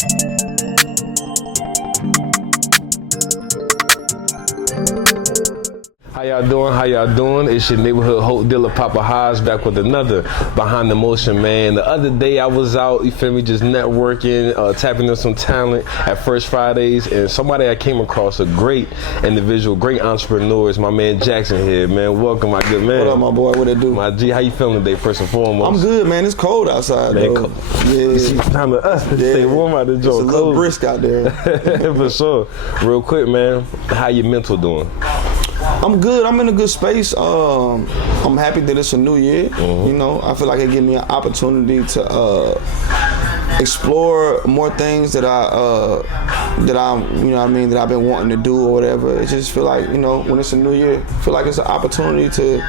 How y'all doing? How y'all doing? It's your neighborhood Hope dealer Papa Haas back with another Behind the Motion, man. The other day I was out, you feel me, just networking, tapping into some talent at First Fridays, and somebody I came across, a great individual, great entrepreneur, is my man Jackson here, man. Welcome, my good man. What up, my boy? What it do? My G, how you feeling today, first and foremost? I'm good, man. It's cold outside, man, though. Yeah. Time to stay warm out the joint. It's a little brisk out there. For sure. Real quick, man, how your mental doing? I'm good. I'm in a good space. I'm happy that it's a new year. You know, I feel like it gives me an opportunity to explore more things that you know what I mean, that I've been wanting to do or whatever. It just feel like, you know, when it's a new year, I feel like it's an opportunity to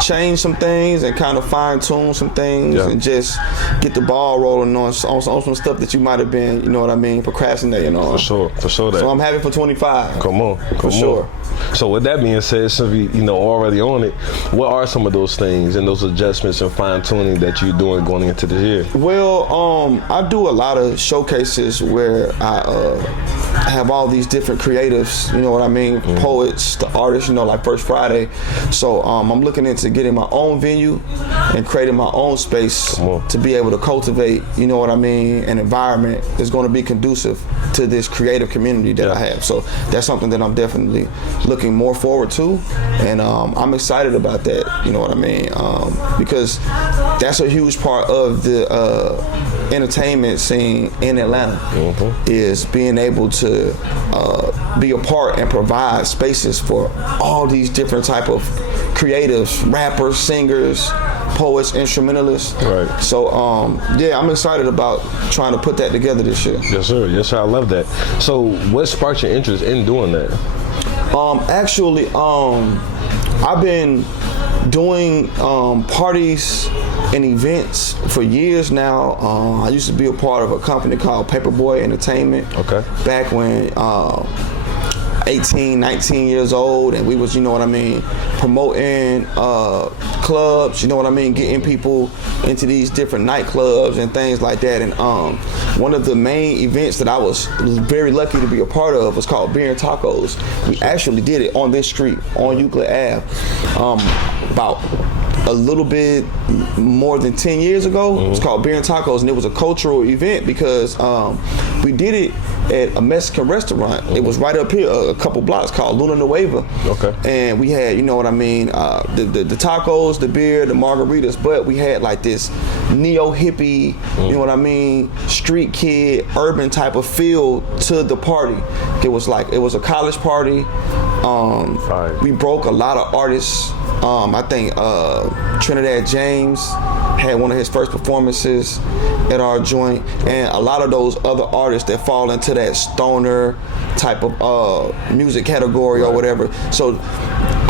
change some things and kind of fine tune some things and just get the ball rolling on some stuff that you might have been, you know what I mean, procrastinating on. For sure that. So I'm happy for 25. Come on. For sure. So with that being said, since we, you know, already on it, what are some of those things and those adjustments and fine tuning that you're doing going into this year? Well, I do a lot of showcases where I have all these different creatives, you know what I mean, poets, the artists, you know, like First Friday. So I'm looking into getting my own venue and creating my own space to be able to cultivate, you know what I mean, an environment that's going to be conducive to this creative community that I have. So that's something that I'm definitely looking more forward to, and I'm excited about that, you know what I mean, because that's a huge part of the entertainment scene in Atlanta, is being able to be a part and provide spaces for all these different type of creatives, rappers, singers, poets, instrumentalists. Right. So yeah, I'm excited about trying to put that together this year. Yes sir, I love that. So what sparked your interest in doing that? Actually, I've been doing parties and events for years now. I used to be a part of a company called Paperboy Entertainment. Okay. Back when 18, 19 years old, and we was, you know what I mean, promoting clubs, you know what I mean, getting people into these different nightclubs and things like that. And one of the main events that I was very lucky to be a part of was called Beer and Tacos. We actually did it on this street, on Euclid Ave, about a little bit more than 10 years ago. It was called Beer and Tacos, and it was a cultural event because we did it at a Mexican restaurant. It was right up here, a couple blocks, called Luna Nueva. Okay. And we had, you know what I mean, the tacos, the beer, the margaritas, but we had like this neo-hippie, you know what I mean, street kid, urban type of feel to the party. It was a college party. We broke a lot of artists. I think Trinidad James had one of his first performances at our joint, and a lot of those other artists that fall into that stoner type of music category or whatever. So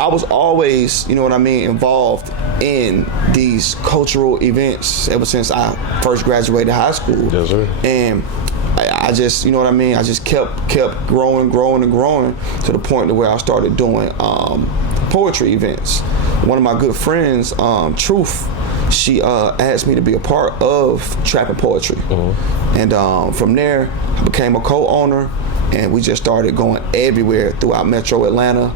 I was always, you know what I mean, involved in these cultural events ever since I first graduated high school. Yes, sir. And I just, you know what I mean, I just kept growing to the point to where I started doing poetry events. One of my good friends, Truth, she asked me to be a part of Trapping Poetry. And from there, I became a co-owner, and we just started going everywhere throughout Metro Atlanta,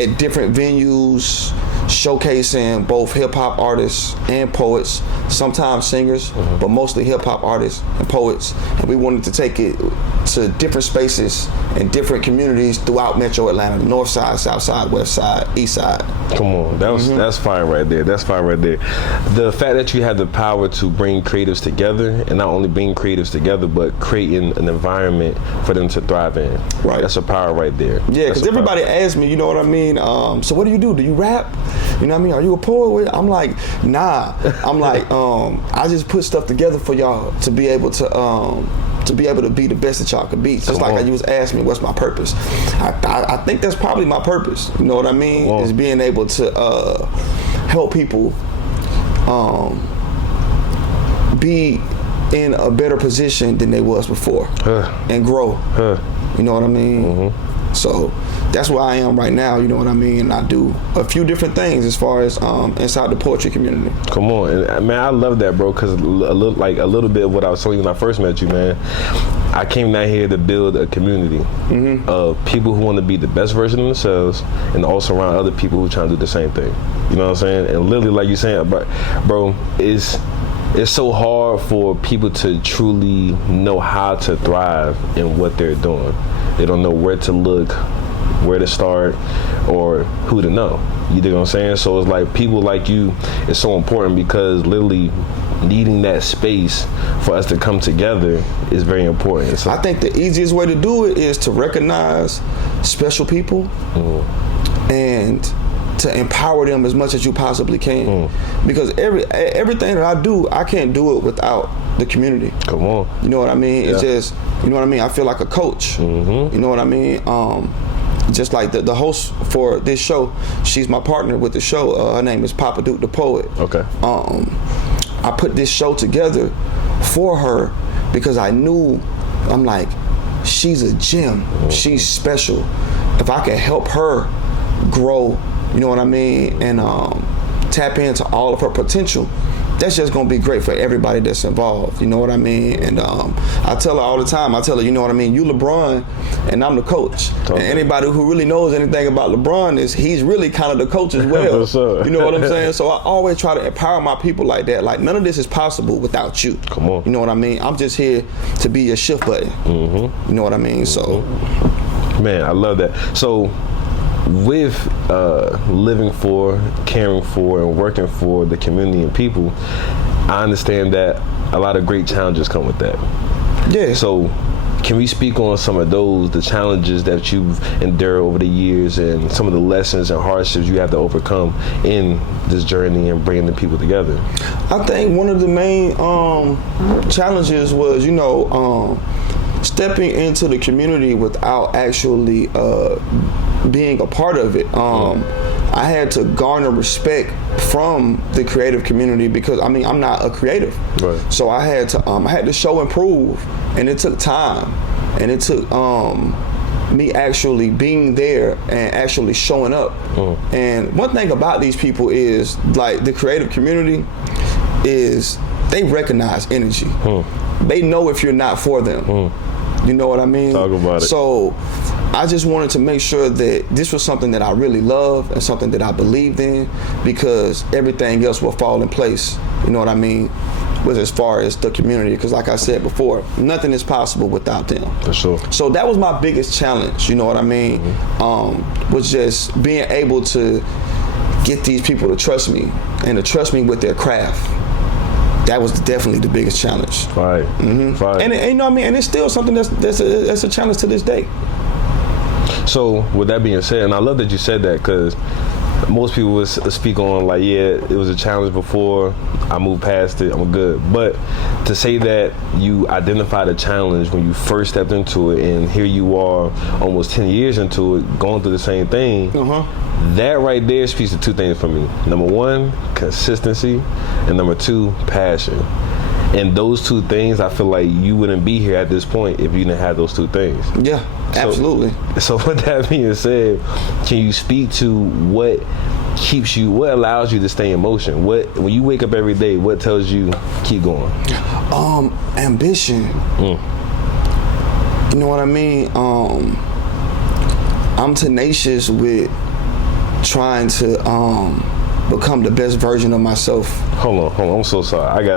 at different venues, showcasing both hip-hop artists and poets, sometimes singers, but mostly hip-hop artists and poets. And we wanted to take it to different spaces and different communities throughout Metro Atlanta, the north side, south side, west side, east side. Come on, that's fine right there. That's fine right there. The fact that you have the power to bring creatives together, and not only bring creatives together, but creating an environment for them to thrive in. Right. That's a power right there. Yeah, because everybody asks me, you know what I mean, so what do you do? Do you rap? You know what I mean? Are you a poet? I'm like, nah. I'm like, I just put stuff together for y'all to be able to be the best that y'all could be. Just like you was asking me, what's my purpose? I think that's probably my purpose. You know what I mean? Is being able to help people be in a better position than they was before and grow. You know what I mean? So that's where I am right now, you know what I mean? And I do a few different things as far as inside the poetry community. Come on, and, man, I love that, bro, because a little bit of what I was telling you when I first met you, man. I came down here to build a community of people who want to be the best version of themselves and also around other people who are trying to do the same thing. You know what I'm saying? And literally, like you're saying, bro, it's so hard for people to truly know how to thrive in what they're doing. They don't know where to look, where to start, or who to know. You know what I'm saying? So it's like people like you is so important, because literally needing that space for us to come together is very important. So I think the easiest way to do it is to recognize special people and to empower them as much as you possibly can. Because everything that I do, I can't do it without the community. Come on. You know what I mean? Yeah. It's just, you know what I mean? I feel like a coach. You know what I mean? Just like the host for this show, she's my partner with the show. Her name is Papa Duke the Poet. Okay. I put this show together for her because I knew, I'm like, she's a gem. She's special. If I can help her grow, you know what I mean, and tap into all of her potential, that's just gonna be great for everybody that's involved. You know what I mean? And I tell her all the time, you know what I mean, you LeBron and I'm the coach. Totally. And anybody who really knows anything about LeBron he's really kind of the coach as well. You know what I'm saying? So I always try to empower my people like that. Like, none of this is possible without you. Come on. You know what I mean? I'm just here to be your shift button. You know what I mean? So, man, I love that. So with living for, caring for, and working for the community and people, I understand that a lot of great challenges come with that. Yeah. So can we speak on some of those, the challenges that you've endured over the years and some of the lessons and hardships you have to overcome in this journey and bringing the people together? I think one of the main challenges was, you know, stepping into the community without actually being a part of it. I had to garner respect from the creative community because, I mean, I'm not a creative. Right. So I had to show and prove, and it took time, and it took me actually being there and actually showing up. And one thing about these people is, like, the creative community is they recognize energy. They know if you're not for them. You know what I mean? Talk about it. So I just wanted to make sure that this was something that I really loved and something that I believed in, because everything else will fall in place. You know what I mean? With as far as the community, because like I said before, nothing is possible without them. For sure. So that was my biggest challenge, you know what I mean? Was just being able to get these people to trust me and to trust me with their craft. That was definitely the biggest challenge. Right. Right. And you know what I mean? And it's still something that's a challenge to this day. So with that being said, and I love that you said that, because most people would speak on like, yeah, it was a challenge before, I moved past it, I'm good. But to say that you identified a challenge when you first stepped into it, and here you are almost 10 years into it, going through the same thing, that right there speaks to two things for me. Number one, consistency, and number two, passion. And those two things, I feel like you wouldn't be here at this point if you didn't have those two things. Yeah, absolutely. So with that being said, can you speak to what allows you to stay in motion? When you wake up every day, what tells you keep going? Ambition. You know what I mean? I'm tenacious with trying to become the best version of myself. Hold on, I'm so sorry.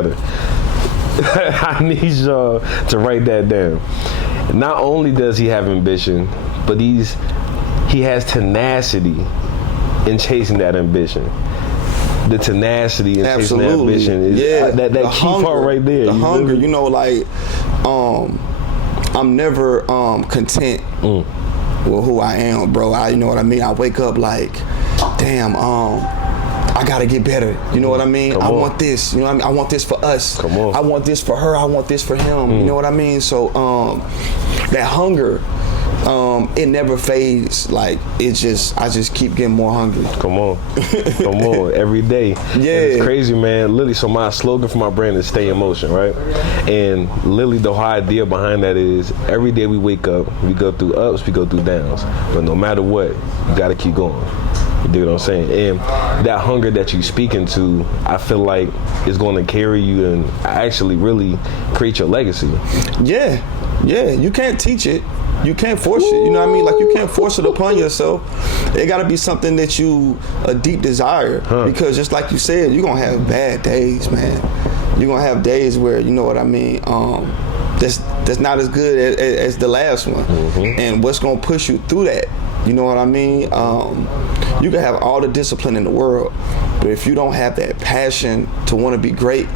I need y'all to write that down. Not only does he have ambition, but he has tenacity in chasing that ambition. The tenacity in chasing that ambition is that key hunger, part right there. The hunger, you know, like I'm never content with who I am, bro. You know what I mean? I wake up like, damn, I gotta get better. You know what I mean? I want this. You know what I mean? I want this for us. I want this for her. I want this for him. You know what I mean? So that hunger it never fades. Like I just keep getting more hungry. Come on, come on, every day. Yeah, and it's crazy, man. Literally, so my slogan for my brand is "Stay in Motion," right? And literally, the whole idea behind that is every day we wake up, we go through ups, we go through downs, but no matter what, you got to keep going. You dig what I'm saying? And that hunger that you're speaking to, I feel like is going to carry you and actually really create your legacy. Yeah, you can't teach it. You can't force it, you know what I mean? Like, you can't force it upon yourself. It gotta be something that a deep desire. Because just like you said, you're gonna have bad days, man. You're gonna have days where, you know what I mean, that's not as good as the last one. And what's gonna push you through that, you know what I mean? You can have all the discipline in the world, but if you don't have that passion to wanna be great,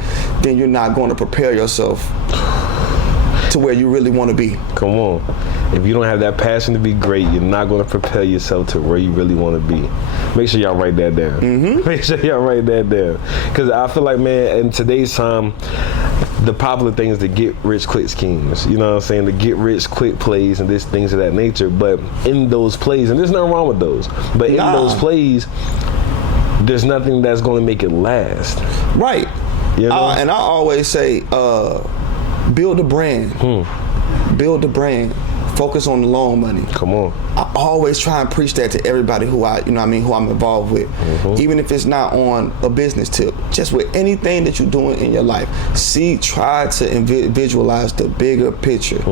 then you're not gonna prepare yourself to where you really want to be. Come on. If you don't have that passion to be great, you're not going to prepare yourself to where you really want to be. Make sure y'all write that down. Make sure y'all write that down. Because I feel like, man, in today's time, the popular thing is the get rich quick schemes. You know what I'm saying? The get rich quick plays and things of that nature. But in those plays, and there's nothing wrong with those, but in those plays, there's nothing that's going to make it last. Right. You know? And I always say, build a brand. Build a brand. Focus on the long money. Come on. I always try and preach that to everybody who who I'm involved with. Even if it's not on a business tip, just with anything that you're doing in your life. Try to visualize the bigger picture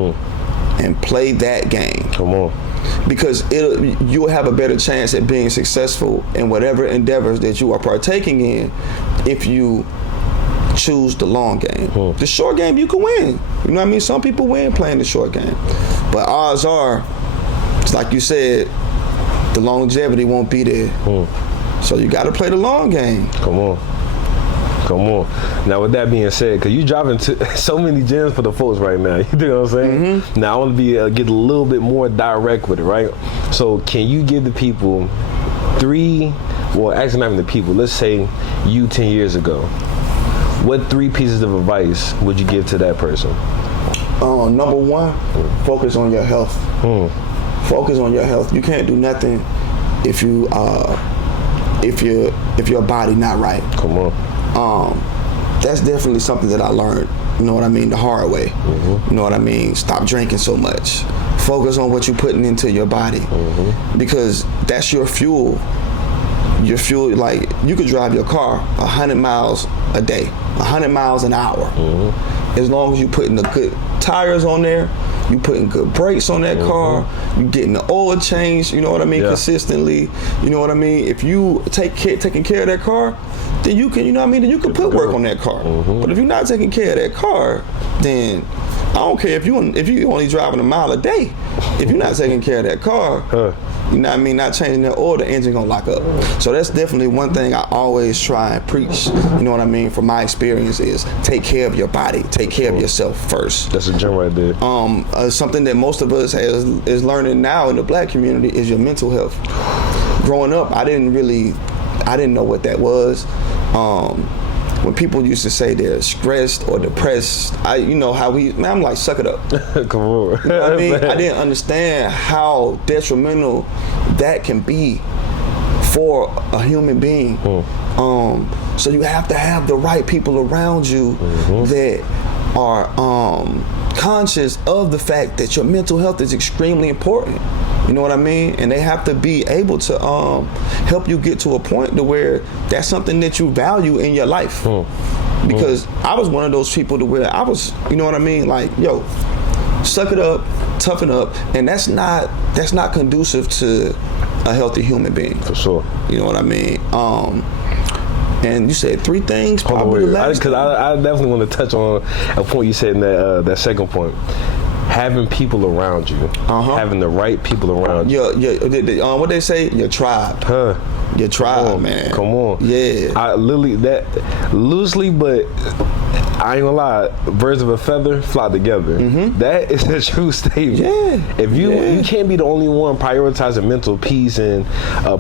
and play that game. Come on. Because you'll have a better chance at being successful in whatever endeavors that you are partaking in if you choose the long game. The short game, you can win. You know what I mean? Some people win playing the short game. But odds are, it's like you said, the longevity won't be there. So you got to play the long game. Come on. Come on. Now, with that being said, because you're dropping so many gems for the folks right now. You know what I'm saying? Now, I want to get a little bit more direct with it, right? So can you give the people actually not even the people, let's say you 10 years ago, what 3 pieces of advice would you give to that person? Number 1, focus on your health. Focus on your health. You can't do nothing if your body not right. Come on. That's definitely something that I learned, you know what I mean, the hard way. You know what I mean? Stop drinking so much. Focus on what you're putting into your body. Because that's your fuel. Your fuel, like, you could drive your car 100 miles a day, 100 miles an hour. As long as you putting the good tires on there, you putting good brakes on that car, you getting the oil changed, you know what I mean, consistently, you know what I mean. If you taking care of that car, then you can, you know what I mean, then you can put work on that car. But if you're not taking care of that car, then I don't care if you only driving a mile a day. If you're not taking care of that car, you know what I mean, not changing that oil, the engine gonna lock up. So that's definitely one thing I always try and preach, you know what I mean, from my experience is take care of your body, take care of yourself first. That's a gem right there. Something that most of us is learning now in the black community is your mental health. Growing up, I didn't know what that was. When people used to say they're stressed or depressed, I'm like, suck it up. Come on. You know what I mean? I didn't understand how detrimental that can be for a human being. So you have to have the right people around you that are conscious of the fact that your mental health is extremely important. You know what I mean? And they have to be able to help you get to a point to where that's something that you value in your life. Because I was one of those people to where I was, you know what I mean? Like, yo, suck it up, toughen up, and that's not conducive to a healthy human being. For sure. You know what I mean? And you said 3 things. Because I definitely want to touch on a point you said in that second point. Having people around you, having the right people around you. What they say? Your tribe. Your tribe, man. Come on. Yeah. I literally, that loosely, but I ain't gonna lie, birds of a feather flock together. That is a true statement. Yeah. If you can't be the only one prioritizing mental peace and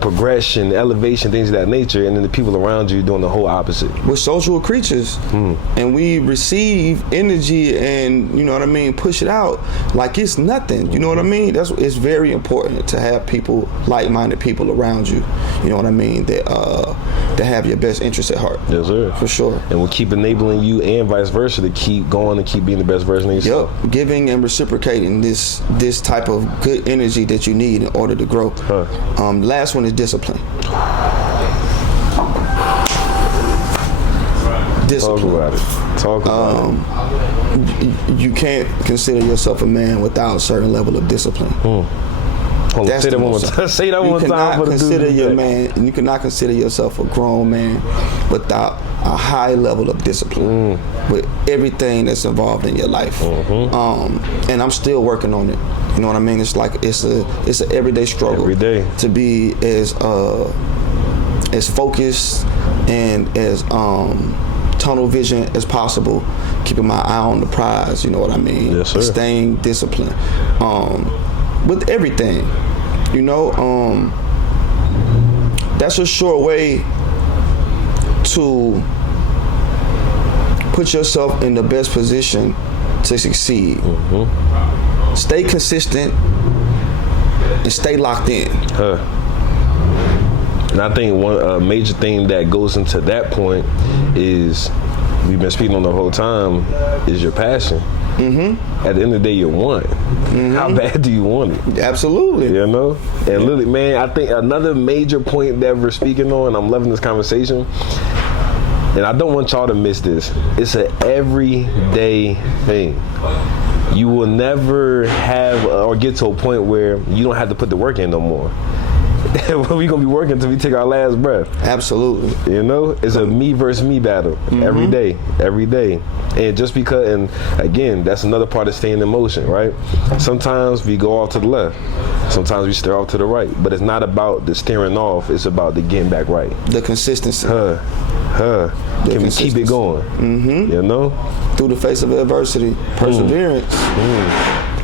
progression, elevation, things of that nature, and then the people around you doing the whole opposite. We're social creatures, and we receive energy and, you know what I mean, push it out like it's nothing. You know what I mean? It's very important to have people, like-minded people around you. You know what I mean? That have your best interest at heart. Yes, sir. For sure. And we'll keep enabling you and vice versa to keep going and keep being the best version of yourself. Yep. Giving and reciprocating this type of good energy that you need in order to grow. Last one is discipline. Discipline. Talk about it. You can't consider yourself a man without a certain level of discipline. Say that one more time. Say that one time. You cannot consider yourself a grown man without a high level of discipline with everything that's involved in your life. And I'm still working on it. You know what I mean? It's like it's an everyday struggle. Every day. To be as focused and as tunnel vision as possible, keeping my eye on the prize. You know what I mean? Yes, sir. Staying disciplined. With everything, you know, that's a sure way to put yourself in the best position to succeed. Stay consistent and stay locked in. And I think one major thing that goes into that point is, we've been speaking on the whole time, is your passion. At the end of the day, you want it. How bad do you want it? Absolutely. You know? And literally, man, I think another major point that we're speaking on, I'm loving this conversation, and I don't want y'all to miss this. It's an everyday thing. You will never have or get to a point where you don't have to put the work in no more. We're gonna be working until we take our last breath. Absolutely. You know, it's a me versus me battle every day. And just because, and again, that's another part of staying in motion, right? Sometimes we go off to the left, sometimes we steer off to the right, but it's not about the steering off, it's about the getting back right. The consistency. Can we keep it going? You know? Through the face of adversity, perseverance.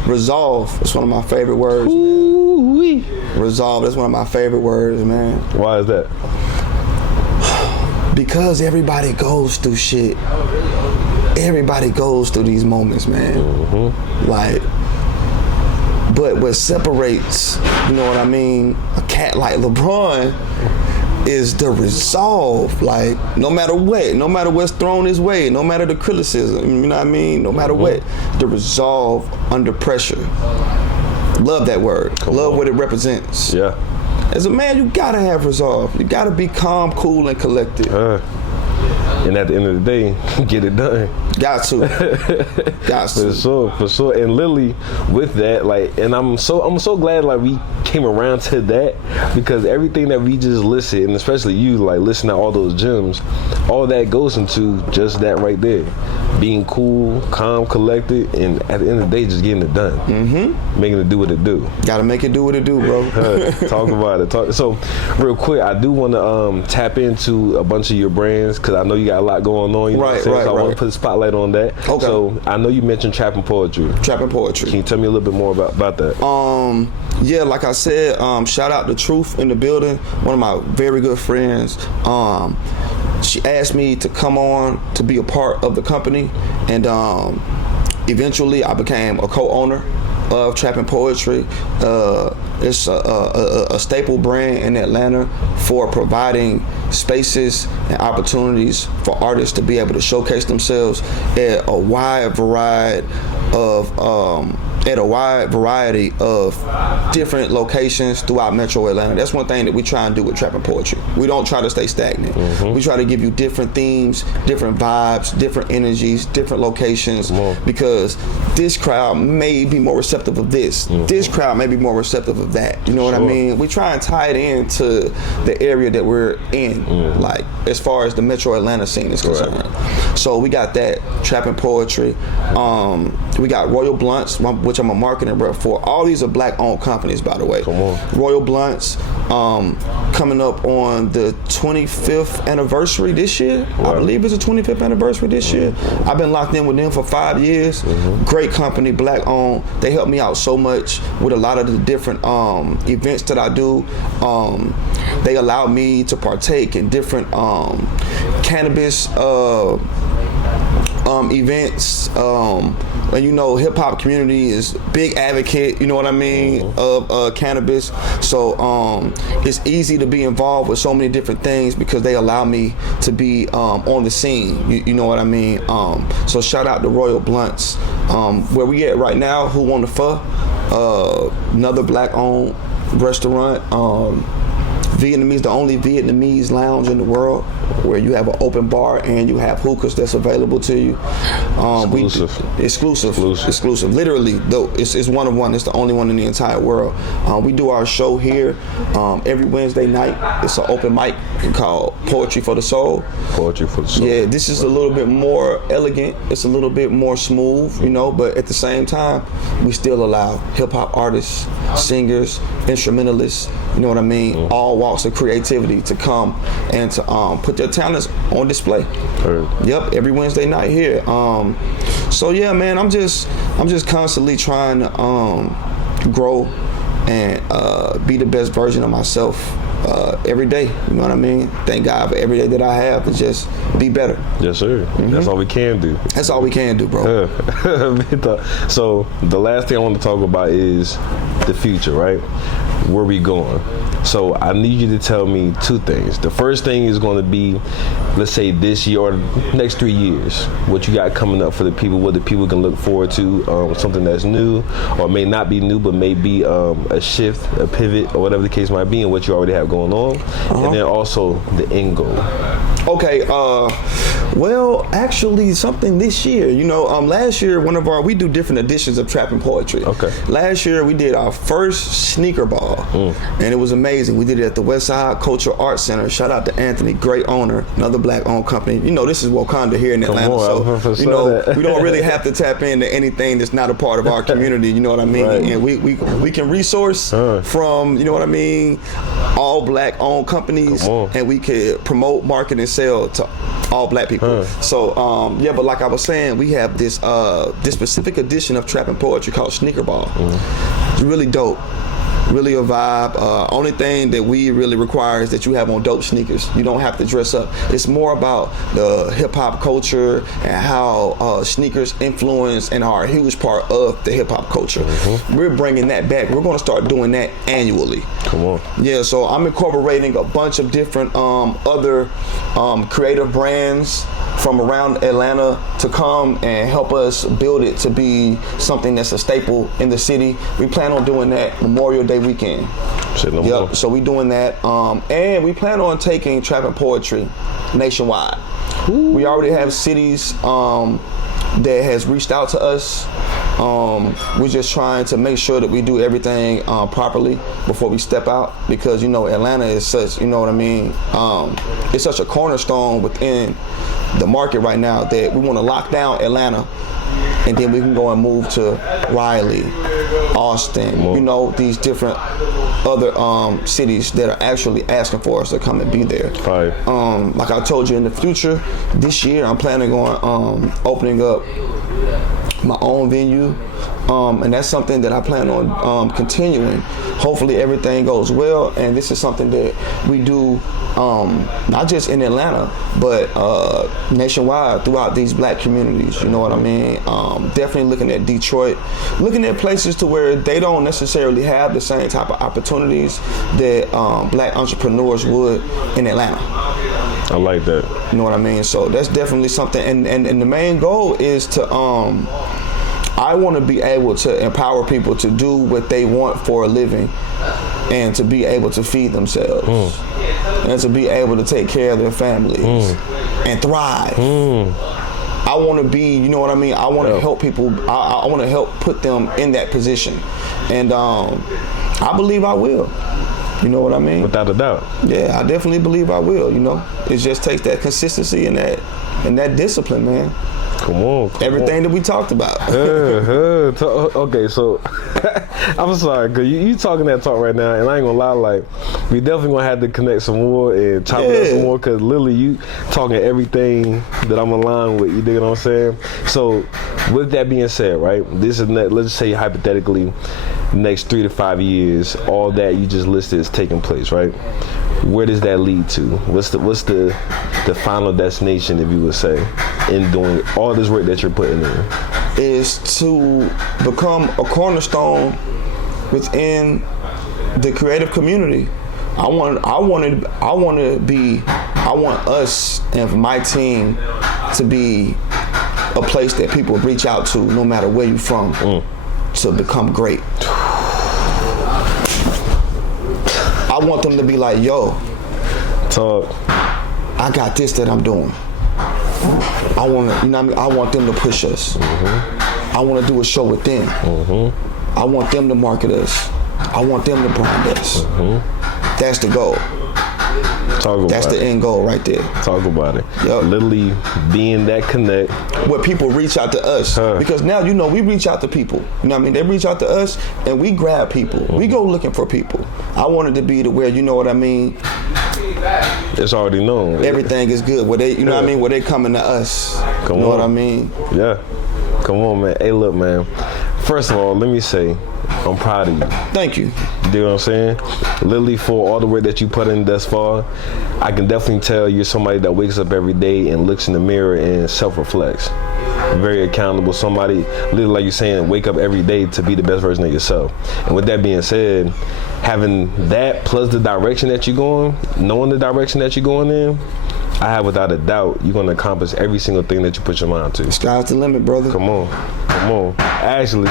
Resolve. That's one of my favorite words. Ooh-wee. Resolve. That's one of my favorite words, man. Why is that? Because everybody goes through shit. Everybody goes through these moments, man. Like, but what separates, you know what I mean, a cat like LeBron is the resolve. Like, no matter what's thrown his way, no matter the criticism, you know what I mean, no matter what, the resolve under pressure. Love that word. Love what it represents. Yeah. As a man, you gotta have resolve. You gotta be calm, cool, and collected. And at the end of the day, get it done. Got to. For sure. And literally with that, like, and I'm so glad like we came around to that, because everything that we just listed, and especially you, like, listening to all those gems, all that goes into just that right there. Being cool, calm, collected, and at the end of the day, just getting it done. Making it do what it do. Gotta make it do what it do, bro. Talk about it. So, real quick, I do want to tap into a bunch of your brands, because I know you got a lot going on. You know Right. So I want to put a spotlight on that. Okay. So, I know you mentioned Trapping Poetry. Trapping Poetry. Can you tell me a little bit more about that? Yeah, like I said, shout out to Truth in the building, one of my very good friends. She asked me to come on to be a part of the company, and eventually I became a co-owner of Trapping Poetry. It's a staple brand in Atlanta for providing spaces and opportunities for artists to be able to showcase themselves at a wide variety of different locations throughout Metro Atlanta. That's one thing that we try and do with Trapping Poetry. We don't try to stay stagnant. We try to give you different themes, different vibes, different energies, different locations, because this crowd may be more receptive of this. This crowd may be more receptive of that. You know what I mean? We try and tie it into the area that we're in, like as far as the Metro Atlanta scene is concerned. So we got that, Trapping Poetry. We got Royal Blunts, which I'm a marketing rep for. All these are black-owned companies, by the way. Come on. Royal Blunts, coming up on the 25th anniversary this year. Wow. I believe it's the 25th anniversary this year. I've been locked in with them for 5 years. Great company, black-owned. They help me out so much with a lot of the different events that I do. They allow me to partake in different cannabis events, and you know, hip hop community is big advocate, you know what I mean, of cannabis. So it's easy to be involved with so many different things because they allow me to be on the scene. You know what I mean? So shout out to Royal Blunts. Where we at right now? Who Want the Pho? Another black-owned restaurant. Vietnamese, the only Vietnamese lounge in the world where you have an open bar and you have hookahs that's available to you. Exclusive. Literally, though, it's one of one. It's the only one in the entire world. We do our show here every Wednesday night. It's an open mic called Poetry for the Soul. Poetry for the Soul. Yeah, this is a little bit more elegant. It's a little bit more smooth, you know, but at the same time, we still allow hip hop artists, singers, instrumentalists, you know what I mean, all walks of creativity to come and to put their talents on display. Yep, every Wednesday night here. So yeah, man, I'm just constantly trying to grow and be the best version of myself every day. You know what I mean? Thank God for every day that I have to just be better. Yes, sir. That's all we can do. That's all we can do, bro. So the last thing I want to talk about is the future, right? Where we going? So I need you to tell me two things. The first thing is going to be, let's say this year or next 3 years, what you got coming up for the people, what the people can look forward to, something that's new or may not be new, but may be a shift, a pivot, or whatever the case might be, and what you already have going on. And then also the end goal. Okay, well, actually something this year, you know, last year, we do different editions of Trap and Poetry. Okay. Last year we did our first sneaker ball, and it was amazing. We did it at the Westside Cultural Arts Center. Shout out to Anthony, great owner, another black-owned company. You know, this is Wakanda here in Atlanta, so you know we don't really have to tap into anything that's not a part of our community. You know what I mean? Right. And we can resource from, you know what I mean, all black-owned companies, and we can promote, market, and sell to all black people. So yeah, but like I was saying, we have this specific edition of Trap and Poetry called Sneaker Ball. It's really dope. Really a vibe. Only thing that we really require is that you have on dope sneakers. You don't have to dress up. It's more about the hip hop culture and how sneakers influence and are a huge part of the hip hop culture. We're bringing that back. We're going to start doing that annually. Come on. Yeah, so I'm incorporating a bunch of different other creative brands from around Atlanta to come and help us build it to be something that's a staple in the city. We plan on doing that Memorial Day weekend. Yep, so we doing that. And we plan on taking Trap and Poetry nationwide. We already have cities that has reached out to us. We're just trying to make sure that we do everything properly before we step out, because you know Atlanta is such, you know what I mean, it's such a cornerstone within the market right now that we want to lock down Atlanta, and then we can go and move to Raleigh, Austin, you know, these different other cities that are actually asking for us to come and be there. Right. Like I told you, in the future, this year I'm planning on opening up my own venue, and that's something that I plan on continuing. Hopefully everything goes well, and this is something that we do not just in Atlanta, but nationwide throughout these black communities, you know what I mean? Definitely looking at Detroit, looking at places to where they don't necessarily have the same type of opportunities that black entrepreneurs would in Atlanta. I like that. You know what I mean? So that's definitely something, and the main goal is to I want to be able to empower people to do what they want for a living, and to be able to feed themselves, and to be able to take care of their families and thrive. I want to be, you know what I mean? I want to help people. I want to help put them in that position, and I believe I will. You know what I mean? Without a doubt. Yeah, I definitely believe I will. You know, it just takes that consistency and that discipline, man. Come on. Everything that we talked about. Okay, so I'm sorry, cause you talking that talk right now, and I ain't gonna lie, like we definitely gonna have to connect some more and chop it up some more, cause literally you talking everything that I'm aligned with. You dig what I'm saying? So with that being said, right, this is let's just say hypothetically, next 3 to 5 years, all that you just listed is taking place, right? Where does that lead to? What's the final destination, if you would say, in doing all this work that you're putting in? Is to become a cornerstone within the creative community. I want us and my team to be a place that people reach out to, no matter where you're from, to become great. I want them to be like, yo, talk. I got this that I'm doing. I want to, you know what I mean? I want them to push us. I want to do a show with them. I want them to market us. I want them to brand us. That's the goal. That's the end goal right there. Talk about it. Yep. Literally being that connect. Where people reach out to us. Because now, you know, we reach out to people. You know what I mean? They reach out to us and we grab people. We go looking for people. I want it to be to where, you know what I mean? It's already known. Everything is good. Where they, you know what I mean? Where they coming to us. You know what I mean? Yeah. Come on, man. Hey, look, man. First of all, let me say, I'm proud of you. Thank you. You know what I'm saying? Literally, for all the work that you put in thus far, I can definitely tell you're somebody that wakes up every day and looks in the mirror and self-reflects. Very accountable. Somebody, literally like you're saying, wake up every day to be the best version of yourself. And with that being said, having that plus the direction that you're going, knowing the direction that you're going in, I have without a doubt you're gonna accomplish every single thing that you put your mind to. Sky's the limit, brother. Come on. Actually,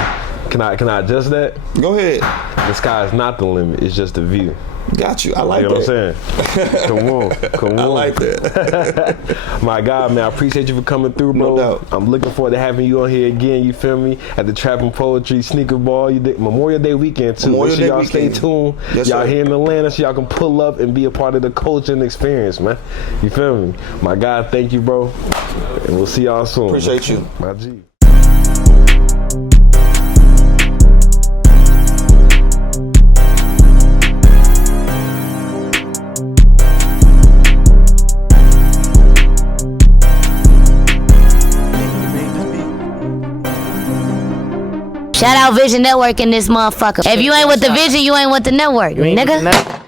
can I adjust that? Go ahead. The sky is not the limit, it's just the view. Got you. I like that. You know what I'm saying? Come on. I like that. My God, man, I appreciate you for coming through, bro. No doubt. I'm looking forward to having you on here again, you feel me? At the Trap and Poetry Sneaker Ball, Memorial Day weekend, too. Memorial Day y'all weekend. Stay tuned. Yes, y'all sir. here in Atlanta so y'all can pull up and be a part of the culture and experience, man. You feel me? My God, thank you, bro. And we'll see y'all soon. Appreciate you. My G. Shout out Vision Network in this motherfucker. If you ain't with the vision, you ain't with the network, nigga.